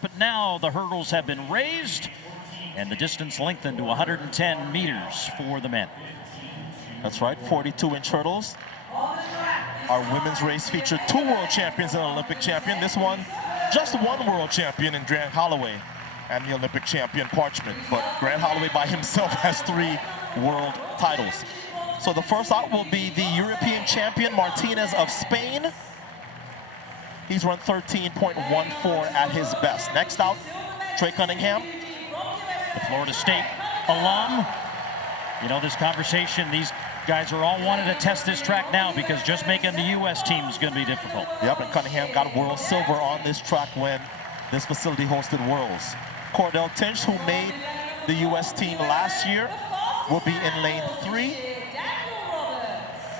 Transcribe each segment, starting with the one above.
but now the hurdles have been raised and the distance lengthened to 110 meters for the men. That's right, 42-inch hurdles. Our women's race featured 2 world champions and an Olympic champion. This one, just 1 world champion in Grant Holloway and the Olympic champion Parchment. But Grant Holloway by himself has 3 world titles. So the first out will be the European champion Martinez of Spain. He's run 13.14 at his best. Next out, Trey Cunningham, the Florida State alum. You know, this conversation, these guys are all wanting to test this track now because just making the U.S. team is going to be difficult. Yep, and Cunningham got world silver on this track when this facility hosted Worlds. Cordell Tinch, who made the U.S. team last year, will be in lane 3.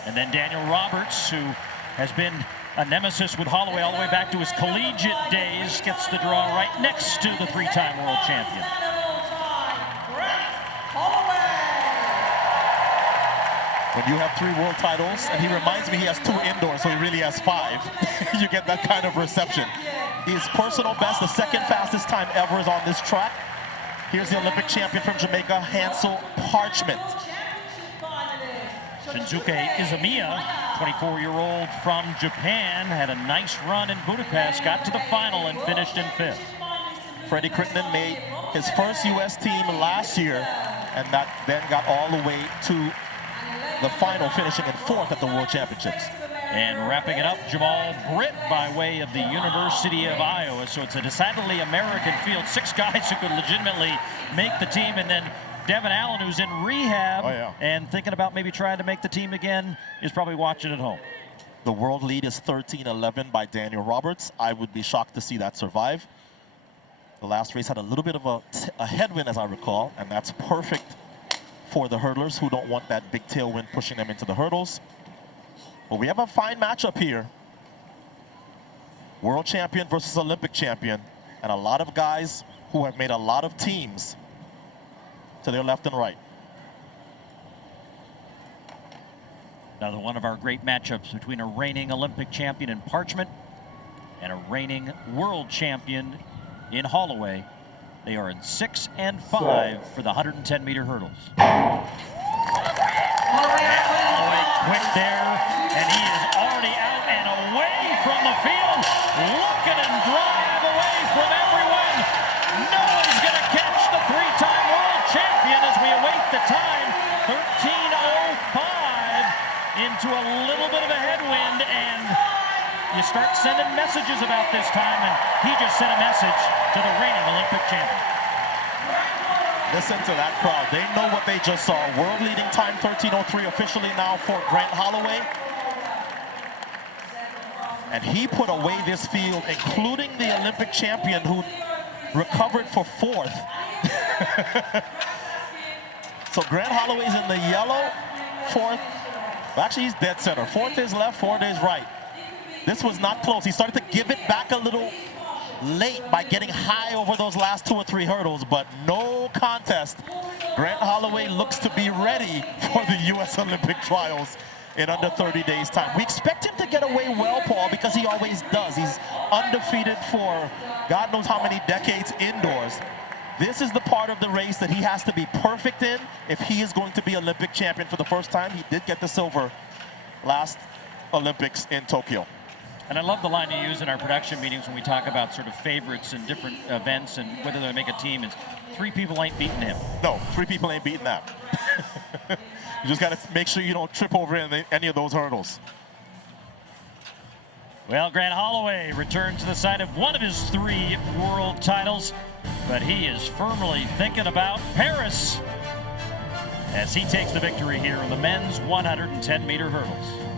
And then Daniel Roberts, who has been a nemesis with Holloway all the way back to his collegiate days, gets the draw right next to the 3-time world champion. When you have 3 world titles, and he reminds me he has 2 indoors, so he really has 5, you get that kind of reception. His personal best, the 2nd fastest time ever, is on this track. Here's the Olympic champion from Jamaica, Hansel Parchment. Shinsuke Izamiya, 24-year-old from Japan, had a nice run in Budapest, got to the final and finished in 5th. Freddie Crittenden made his first U.S. team last year, and that then got all the way to the final, finishing in 4th at the World Championships. And wrapping it up, Jamal Britt by way of the University of Iowa. So it's a decidedly American field. 6 guys who could legitimately make the team, and then Devin Allen, who's in rehab and thinking about maybe trying to make the team again, is probably watching at home. The world lead is 13-11 by Daniel Roberts. I would be shocked to see that survive. The last race had a little bit of a headwind, as I recall, and that's perfect for the hurdlers who don't want that big tailwind pushing them into the hurdles. But we have a fine matchup here. World champion versus Olympic champion, and a lot of guys who have made a lot of teams to their left and right. Another one of our great matchups between a reigning Olympic champion in Parchment and a reigning world champion in Holloway. They are in 6 and 5 for the 110-meter hurdles. Holloway quick there, and he is already out and away from the field, looking and drive away from everyone. No one's going to catch the 3-time world champion as we await the time. 13:05 into a little bit of a headwind, and you start sending messages about this time, and he just sent a message to the reigning Olympic champion. Listen to that crowd. They know what they just saw. World leading time 13:03 officially now for Grant Holloway. And he put away this field, including the Olympic champion who recovered for 4th. So Grant Holloway's in the yellow, 4th. Well, actually, he's dead center. 4th is left, 4th is right. This was not close. He started to give it back a little late by getting high over those last 2 or 3 hurdles, but no contest. Grant Holloway looks to be ready for the U.S. Olympic trials in under 30 days' time. We expect him to get away well, Paul, because he always does. He's undefeated for God knows how many decades indoors. This is the part of the race that he has to be perfect in if he is going to be Olympic champion for the first time. He did get the silver last Olympics in Tokyo. And I love the line you use in our production meetings when we talk about sort of favorites in different events and whether they make a team. Is 3 people ain't beating him. No, 3 people ain't beating that. You just got to make sure you don't trip over any of those hurdles. Well, Grant Holloway returned to the side of one of his 3 world titles, but he is firmly thinking about Paris as he takes the victory here in the men's 110-meter hurdles.